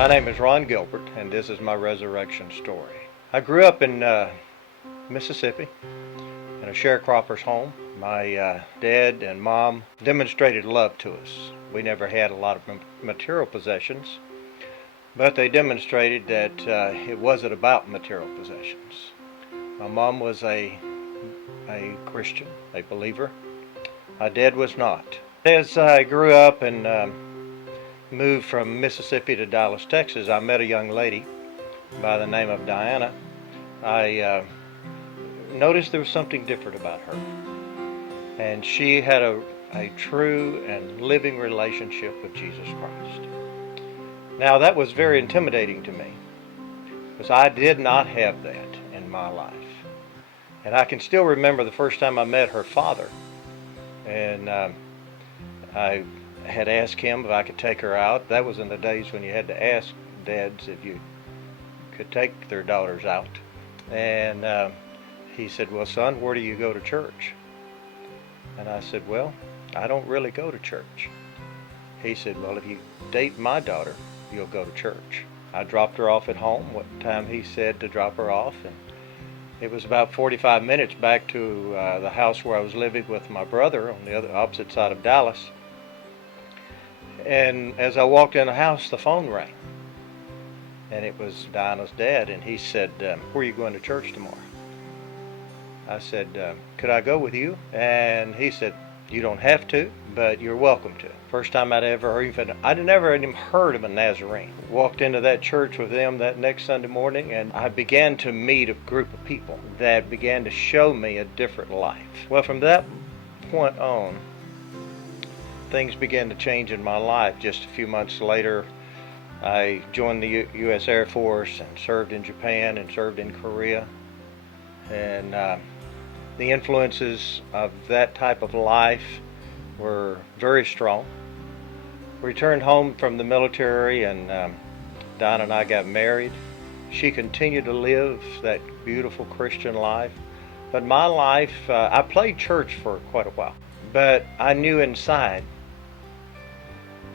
My name is Ron Gilbert, and this is my resurrection story. I grew up in Mississippi in a sharecropper's home. My dad and mom demonstrated love to us. We never had a lot of material possessions, but they demonstrated that it wasn't about material possessions. My mom was a Christian, a believer. My dad was not. As I grew up and moved from Mississippi to Dallas, Texas, I met a young lady by the name of Diana. I noticed there was something different about her. And she had a true and living relationship with Jesus Christ. Now that was very intimidating to me, because I did not have that in my life. And I can still remember the first time I met her father. And I had asked him if I could take her out. That was in the days when you had to ask dads if you could take their daughters out. And he said, "Well, son, where do you go to church?" And I said, "Well, I don't really go to church." He said, "Well, if you date my daughter, you'll go to church." I dropped her off at home what time he said to drop her off, and it was about 45 minutes back to the house where I was living with my brother on the opposite side of Dallas. And as I walked in the house, the phone rang. And it was Diana's dad, and he said, "Where are you going to church tomorrow?" I said, "Could I go with you?" And he said, "You don't have to, but you're welcome to." First time I'd never even heard of a Nazarene. Walked into that church with them that next Sunday morning, and I began to meet a group of people that began to show me a different life. Well, from that point on, things began to change in my life. Just a few months later, I joined the U.S. Air Force and served in Japan and served in Korea. And the influences of that type of life were very strong. Returned home from the military, and Donna and I got married. She continued to live that beautiful Christian life. But my life, I played church for quite a while. But I knew inside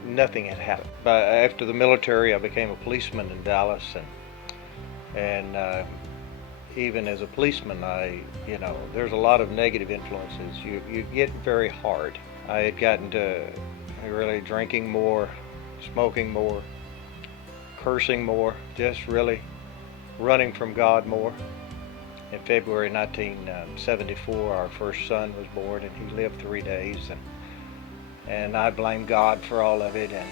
nothing had happened. But after the military, I became a policeman in Dallas, and even as a policeman, there's a lot of negative influences. You get very hard. I had gotten to really drinking more, smoking more, cursing more, just really running from God more. In February 1974, our first son was born, and he lived 3 days, and I blame God for all of it. And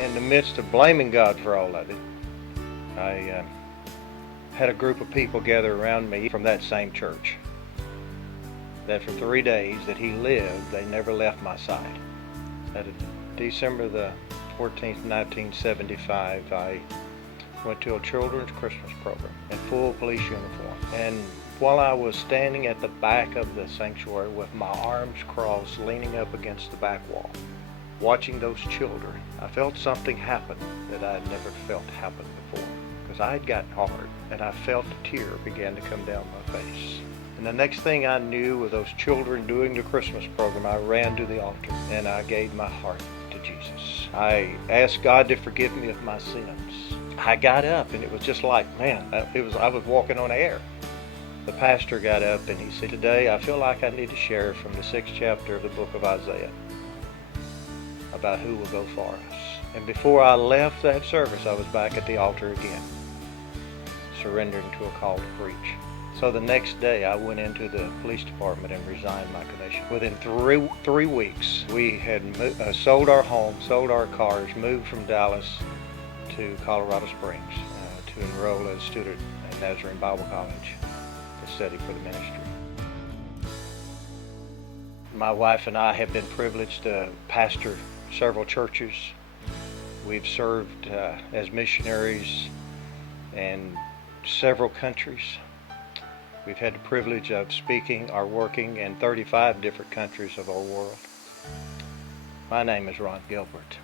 in the midst of blaming God for all of it, I had a group of people gather around me from that same church, that for 3 days that he lived, they never left my side. At December the 14th, 1975, I went to a children's Christmas program in full police uniform. And while I was standing at the back of the sanctuary with my arms crossed, leaning up against the back wall, watching those children, I felt something happen that I had never felt happen before. Because I had gotten hard, and I felt a tear begin to come down my face. And the next thing I knew, with those children doing the Christmas program, I ran to the altar and I gave my heart to Jesus. I asked God to forgive me of my sins. I got up, and it was just like, man, I was walking on air. The pastor got up and he said, "Today I feel like I need to share from the 6th chapter of the book of Isaiah about who will go for us." And before I left that service, I was back at the altar again, surrendering to a call to preach. So the next day, I went into the police department and resigned my commission. Within three weeks, we had sold our home, sold our cars, moved from Dallas to Colorado Springs to enroll as a student at Nazarene Bible College to study for the ministry. My wife and I have been privileged to pastor several churches. We've served as missionaries in several countries. We've had the privilege of speaking or working in 35 different countries of our world. My name is Ron Gilbert,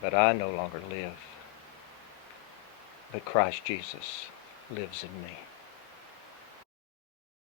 but I no longer live, but Christ Jesus lives in me.